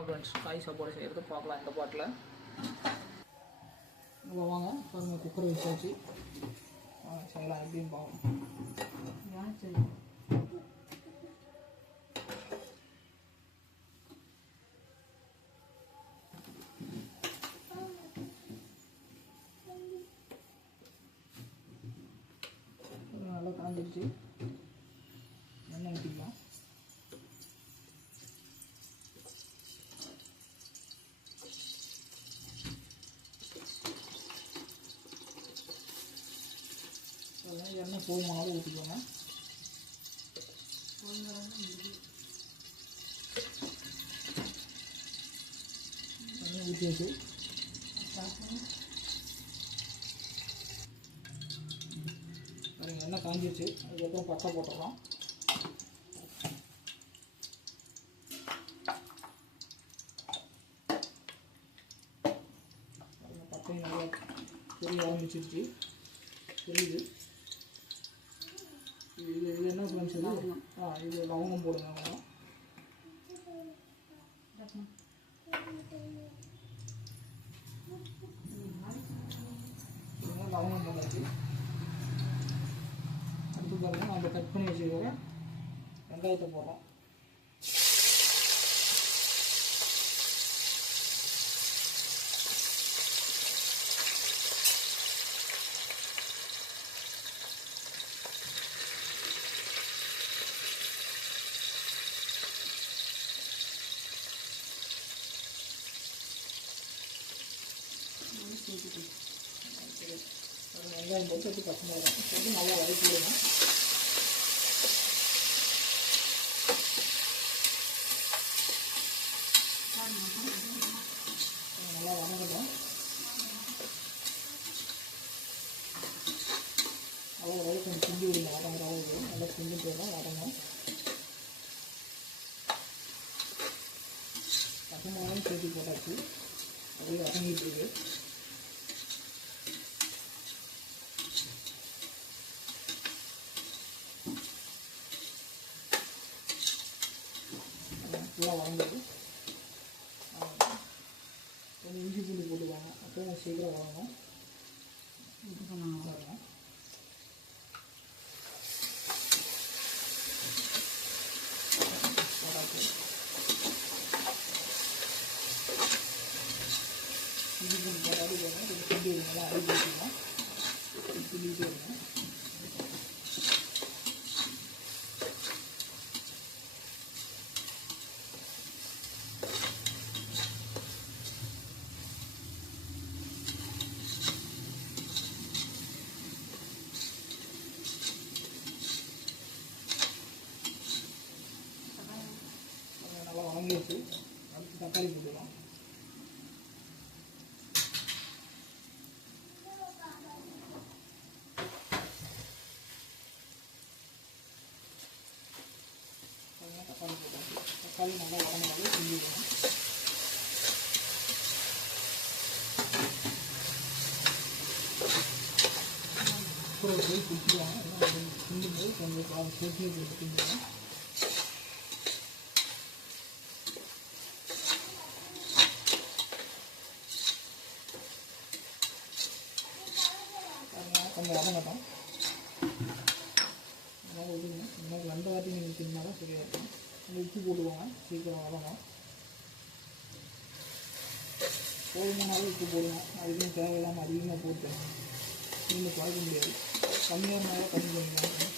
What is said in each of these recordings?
வாங்க ஃப்ரெண்ட்ஸ் காய் சாப்பாடு செய்கிறது பார்க்கலாம் இந்த பாட்டில். இப்போ வாங்க பாருங்க குக்கர் வச்சாச்சு. செய்யலாம் எப்படின்னு பார்க்கலாம் நல்லா காஞ்சிருச்சு எண்ணெய் ஊற்றிக்கலாம் அதெல்லாம் எண்ணெய் போதுமான அளவு ஊற்றிக்கோங்க எண்ணெய் ஊற்றியாச்சு பாருங்கள் எண்ணெய் காஞ்சிருச்சு. அதுக்கப்புறம் பட்டை போட்டுடலாம். பாருங்க, பட்டை நல்லா தெரிய ஆரம்பிச்சிருச்சு. தெரியுது இது ஆ இது லவங்கம் போடுங்க இதுங்க லவங்கம் போட்டாச்சு அடுத்து பாருங்க நம்ம கட் பண்ணி வச்சுருக்கிற வெங்காயத்தை போடுறோம். பாருங்க, வெங்காயம் போட்டு எடுத்து பச்சை மிளகாய் போட்டு நல்லா வதக்கி விடுங்க நல்லா வதங்கட்டும். அவ்வளோ அளவு கொஞ்சம் கிண்டி விடுங்க வதங்குற அளவுக்கு நல்லா கிண்டிட்டு போயிடும் வதங்கும் பச்சை மிளகாயும் சேர்த்து போட்டாச்சு அப்படியே வதங்கிட்டு இருக்குது ஃபுல்லாக வதங்குது கொஞ்சம் இஞ்சி பூண்டு போட்டுவாங்க அப்போ சீக்கிரம் வதங்கும் பாருங்க போட்டாச்சு இஞ்சி பூண்டு போட்டாலும் வேணும் கொஞ்சம் கிண்டி விடுங்க அடிக்க வச்சுக்கலாம் கிண்டிகிட்டே இருங்க அது நல்லா வதங்கிடுச்சு அடுத்து தக்காளி போட்டுக்கலாம் பாருங்க, தக்காளி போட்டாச்சு தக்காளி நல்லா வதங்கினாலே செஞ்சுக்கணும் அப்புறம் போய் குடிச்சிடுவாங்க கிண்டும் கொஞ்சம் சேர்த்து போட்டு கிண்டுவோம் கொஞ்சம் வதங்கட்டும் நல்லா விடுங்க இந்த மாதிரி ரெண்டு வாட்டி நீங்கள் தின்னா தான் சரியாக இருக்கும் கொஞ்சம் உப்பு போடுவாங்க. சீக்கிரம் வளரணும் போதுமான அளவு உப்பு போடுங்க அதுக்கும் தேவையில்லாமல் அதிகமாக போட்டு நீங்கள் பார்க்க முடியாது. கம்மியாக இருந்தாலும் கம்மி பண்ணிக்கலாம்.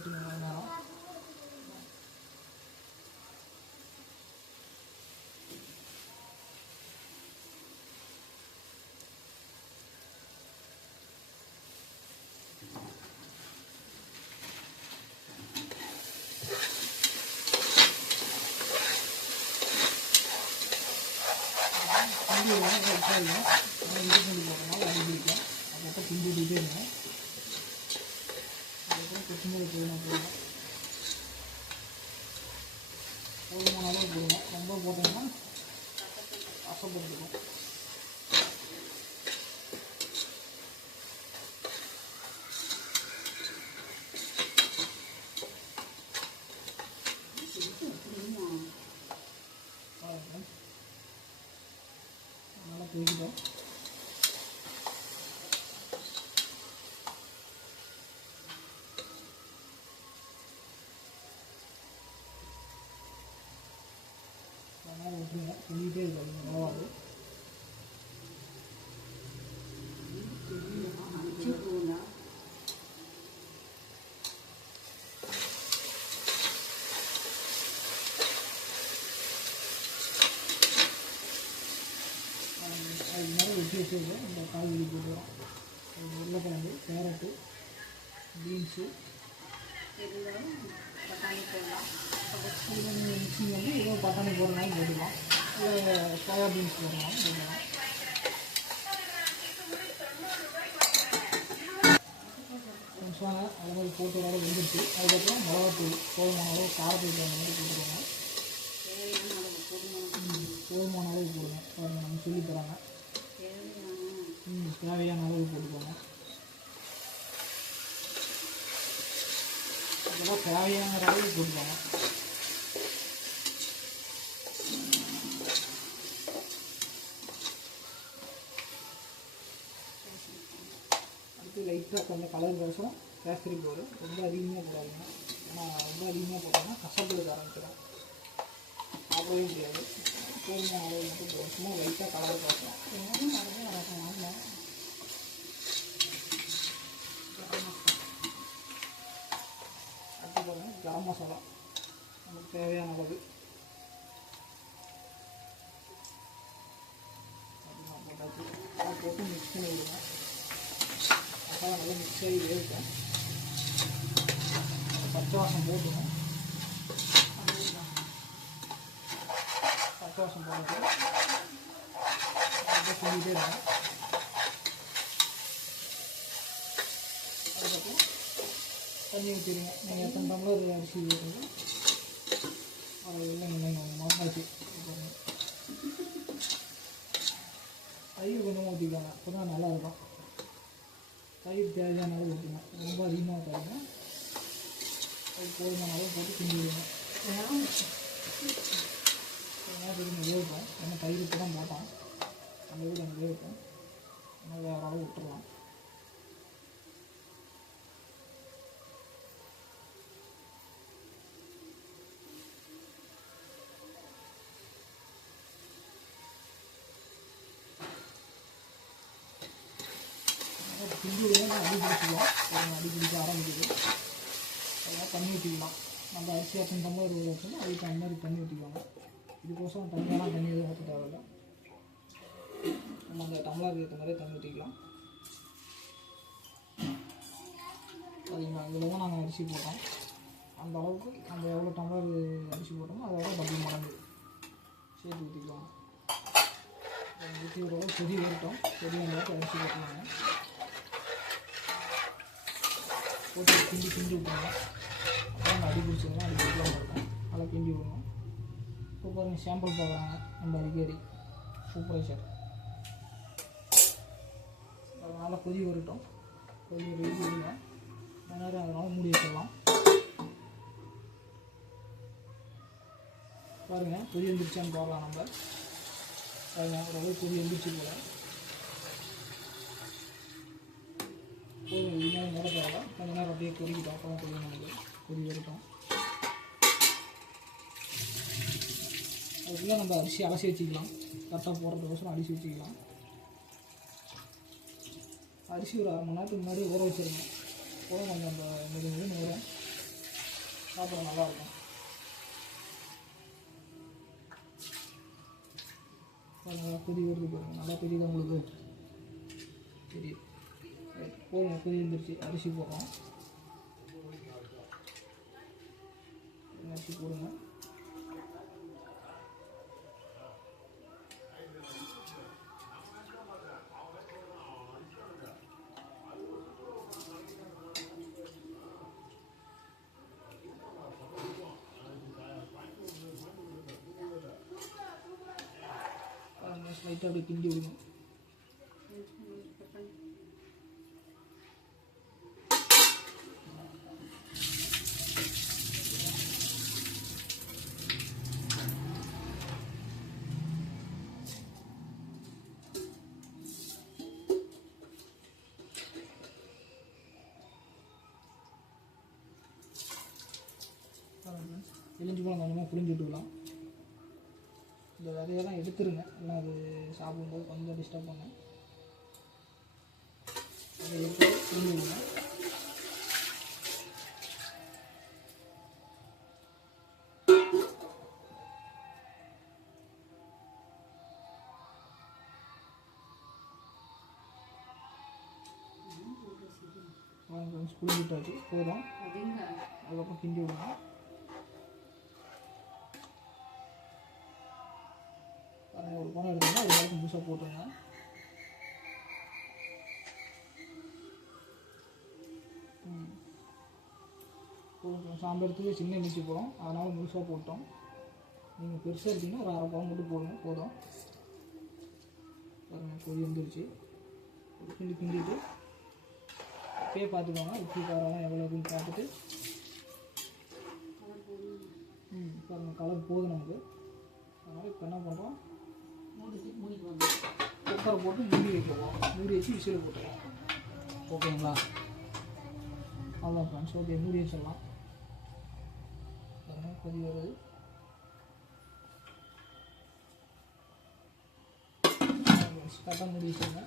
video now. 이거 이거 이거 이거 이거 이거 이거 이거 이거 이거 이거 이거 이거 புதினா போடணும் போதுமான அளவு போடுங்க ரொம்ப போட்டோம்னா கஷ்டப்பட்டுருக்கும் பாருங்க. நல்லா கொதிக்கிட்டோம் அதனால் விட்டுருங்க கிண்டிகிட்டே இருக்காது மிளகாது அது வச்சுருக்கோம் இந்த காய்கறி போட்டுக்கிறோம் உருளைக்கிழங்கு கேரட்டு? பீன்ஸு. இது மிக்சிங் வந்து ஏதோ பட்டாணி போடுறனாலும் போட்டுக்கலாம். இல்லை சோயா பீன்ஸ் போடலாம் போடலாம் கொஞ்சம் அது மாதிரி போட்டு வெந்துருச்சு. அதுக்கப்புறம் மிளகாத்தூள் போதுமான அளவு காரத்தூள் அந்த மாதிரி போட்டுக்கோங்க. ம், போதுமான அளவு போடுங்க. நம்ம சொல்லி தராங்க. ம் தேவையான அளவு போட்டுக்கோங்க. அதெல்லாம் தேவையான அளவு போட்டுக்கோங்க. அடுத்து லைட்டாக கொஞ்சம் கலர் கோசம் கேசரி போடு ரொம்ப அதிகமாக போடாதீங்க. ஏன்னா ரொம்ப அதிகமாக போட்டோம்னா கசப்படுக்க ஆரம்பிச்சிடும். சாப்பிடவே முடியாது. போதுமான அளவு மட்டும் போதும் சும்மா லைட்டாக கலர் கோசம் அடுத்து பாருங்க கரம் மசாலா. நமக்கு தேவையான அளவு. போட்டு மிக்ஸ் பண்ணி விடுவேன் மசாலா நல்லா மிக்ஸ் ஆகி வேவிட்டேன் பச்சை வாசம் போட்டுவோம் பச்சை வாசம் போட்டு அப்படியே சொல்லிகிட்டே இருங்க. அதுக்கப்புறம் தண்ணி ஊற்றிடுங்க நீங்கள் எத்தனை டம்ளர் அரிசி ஊற்றுங்க அது இல்லைங்க நீங்கள் மாசாச்சு தயிர் கொஞ்சமாக ஊற்றிக்கோங்க அப்போ தான் நல்லாயிருக்கும் தயிர் தேவையான அளவு ஊற்றுங்க ரொம்ப அதிகமாக ஊற்றாதீங்க அது போதுமான அளவு போட்டு கிண்டி விடுங்க கொஞ்ச நேரத்துக்கு ஏன்னா தயிர் இப்போ தான் போட்டோம். அந்த வீடு எனக்கு வேகட்டும் ஆனால் வேறு அளவு விட்டுறலாம் கிண்டி விடுங்க அடி பிடிச்சிக்கலாம் அடி பிடிக்க ஆரம்பிக்குது அதெல்லாம் தண்ணி ஊற்றிக்கலாம் நம்ம அரிசி அத்தனை டம்ளர் ஊற்றணும் அதுக்கு அந்த மாதிரி தண்ணி ஊற்றிக்கோங்க இதுக்கோசரம் தண்ணியெல்லாம் தண்ணி எதுவும் ஊற்ற தேவையில்லை நம்ம அந்த டம்ளர் ஏற்ற மாதிரி தண்ணி ஊற்றிக்கலாம் சரிங்களா இதில் தான் நாங்கள் அரிசி போட்டோம் அந்த அளவுக்கு நம்ம எவ்வளோ டம்ளர் அரிசி போட்டோமோ அதை விட டபுள் மடங்கு சேர்த்து ஊற்றிக்கலாம் ஊற்றி ஒரு கொதி வரட்டும் கொதி அந்த அளவுக்கு அரிசி போட்டலாங்க போட்டு கிண்டி கிண்டி விட்டுருங்க அப்புறம் அடி பிடிச்சதுலாம் அடி பிடிக்கலாம் இருக்கும் நல்லா கிண்டி விடணும் இப்போ பாருங்கள் சாம்பிள் பார்க்குறாங்க. நம்ம அடிக்கடி. சார் அதனால் கொதி வரட்டும். கொதி ஒரு விடுங்க நேரம் அதனால் மூடி வச்சிடலாம். பாருங்கள் கொதி வந்துருச்சான்னு பார்க்கலாம் நம்ம. பாருங்கள் ஓரளவு கொதி வந்துருச்சு போல. போதும் இது நேரம் மூட தேவை கொஞ்ச நேரம் அப்படியே கொதிக்கிட்டோம் அப்புறம் தான் கொதி நமக்கு கொதி வரட்டும் அதுக்குள்ளே நம்ம அரிசி அலசி வச்சுக்கலாம். கரெக்டாக போடுறதுக்கோசரம் அரிசி வச்சுக்கலாம். அரிசி ஒரு அரை மணி நேரத்துக்கு முன்னாடி ஊற வச்சுருக்கோம் போதும் கொஞ்சம் அந்த மெது மெதுன்னு ஊறும் சாப்பிட நல்லாயிருக்கும் நல்லா கொதி வருது நல்லா தெரியுது உங்களுக்கு? தெரியும். போகும் கொஞ்சம் இருந்துருச்சு அரிசி போகும் அரிசி போடுங்க. லைட்டாக அப்படியே கிண்டி விடுங்க. எலிஞ்சி பழம் கொஞ்சமாக புளிஞ்சு விட்டுக்கலாம் இந்த விதையெல்லாம் எடுத்துருங்க. எல்லாம் அது சாப்பிடும்போது கொஞ்சம் டிஸ்டர்ப் பண்ணும். அதை எடுத்து புளிஞ்சு விடுங்க ஃப்ரெண்ட்ஸ் புளிஞ்சு விட்டாச்சு போதும் அதுக்கப்புறம் கிண்டி விடுங்க பாருங்க ஒரு பணம் எடுத்தோம்னா அது வரைக்கும் முழுசாக போட்டுருங்க ம். போதும் சின்ன மிச்சி போடும் அதனால் முழுசாக போட்டோம். நீங்கள் பெருசாக எடுத்தீங்கன்னா ஒரு அரை பழம் மட்டும் போடுங்க போதும். பாருங்கள் கொதி வந்துருச்சு. கிண்டி கிண்டிட்டு இப்பயே பார்த்துக்கோங்க உப்பு காரம் எவ்வளோ இருக்குன்னு பார்த்துட்டு. ம் பாருங்கள் கலர் போதும் நமக்கு. அதனால் இப்போ என்ன பண்ணுறோம் குக்கரை போட்டு மூடி வைக்கலாம் மூடி வச்சு விசில் போட்டுக்கலாம் ஓகேங்களா? அவ்வளோ ஃப்ரெண்ட்ஸ் ஓகே மூடி வச்சிடலாம். கொதி வருது. கரெக்டாக மூடி வச்சுருங்க.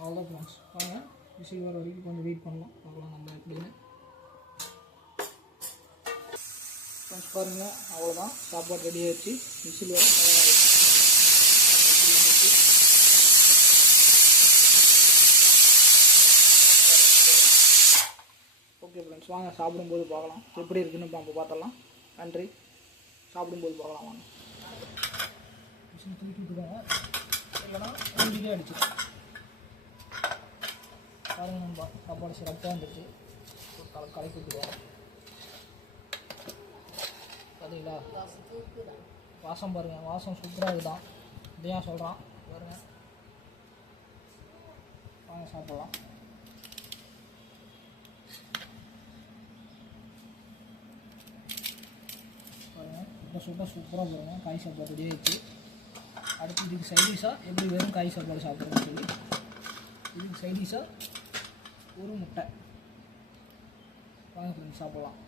அவ்வளோதான் ஃப்ரெண்ட்ஸ் வாங்க விசில் வர வரைக்கும் கொஞ்சம் வெயிட் பண்ணலாம். பார்க்கலாம் நம்ம எப்படின்னு ஃப்ரெண்ட்ஸ் பாருங்கள் அவ்வளோதான் சாப்பாடு ரெடி ஆகிடுச்சு விசில் வர தயாராகிடுச்சு. ஓகே ஃப்ரெண்ட்ஸ் வாங்க. சாப்பிடும்போது பார்க்கலாம். எப்படி இருக்குன்னு நம்ம பார்த்தலாம் நன்றி. சாப்பிடும்போது பார்க்கலாம் வாங்க. மிஷின் தூக்கி இல்லைன்னா மூடிக்கே அடிச்சு பாருங்க நம்ம சாப்பாடு சிறப்பாக இருந்துச்சு கலக்கி விட்டுருவோம் பார்த்தீங்களா வாசம் பாருங்க வாசம் சூப்பராக இருக்குதான். இதையும் சொல்கிறான் பாருங்க. வாங்க சாப்பிட்லாம். பாருங்கள் சூப்பராக சூப்பராக பாருங்க காய் சாப்பாடு ரெடி ஆயிடுச்சு. அடுத்து இதுக்கு சைடிஷாக எப்படி வெறும் காய் சாப்பாடு சாப்பிட்றோன்னு சொல்லி இதுக்கு சைடிஷாக ஒரு முட்டை. வாங்க ஃப்ரெண்ட்ஸ் சாப்பிட்லாம்.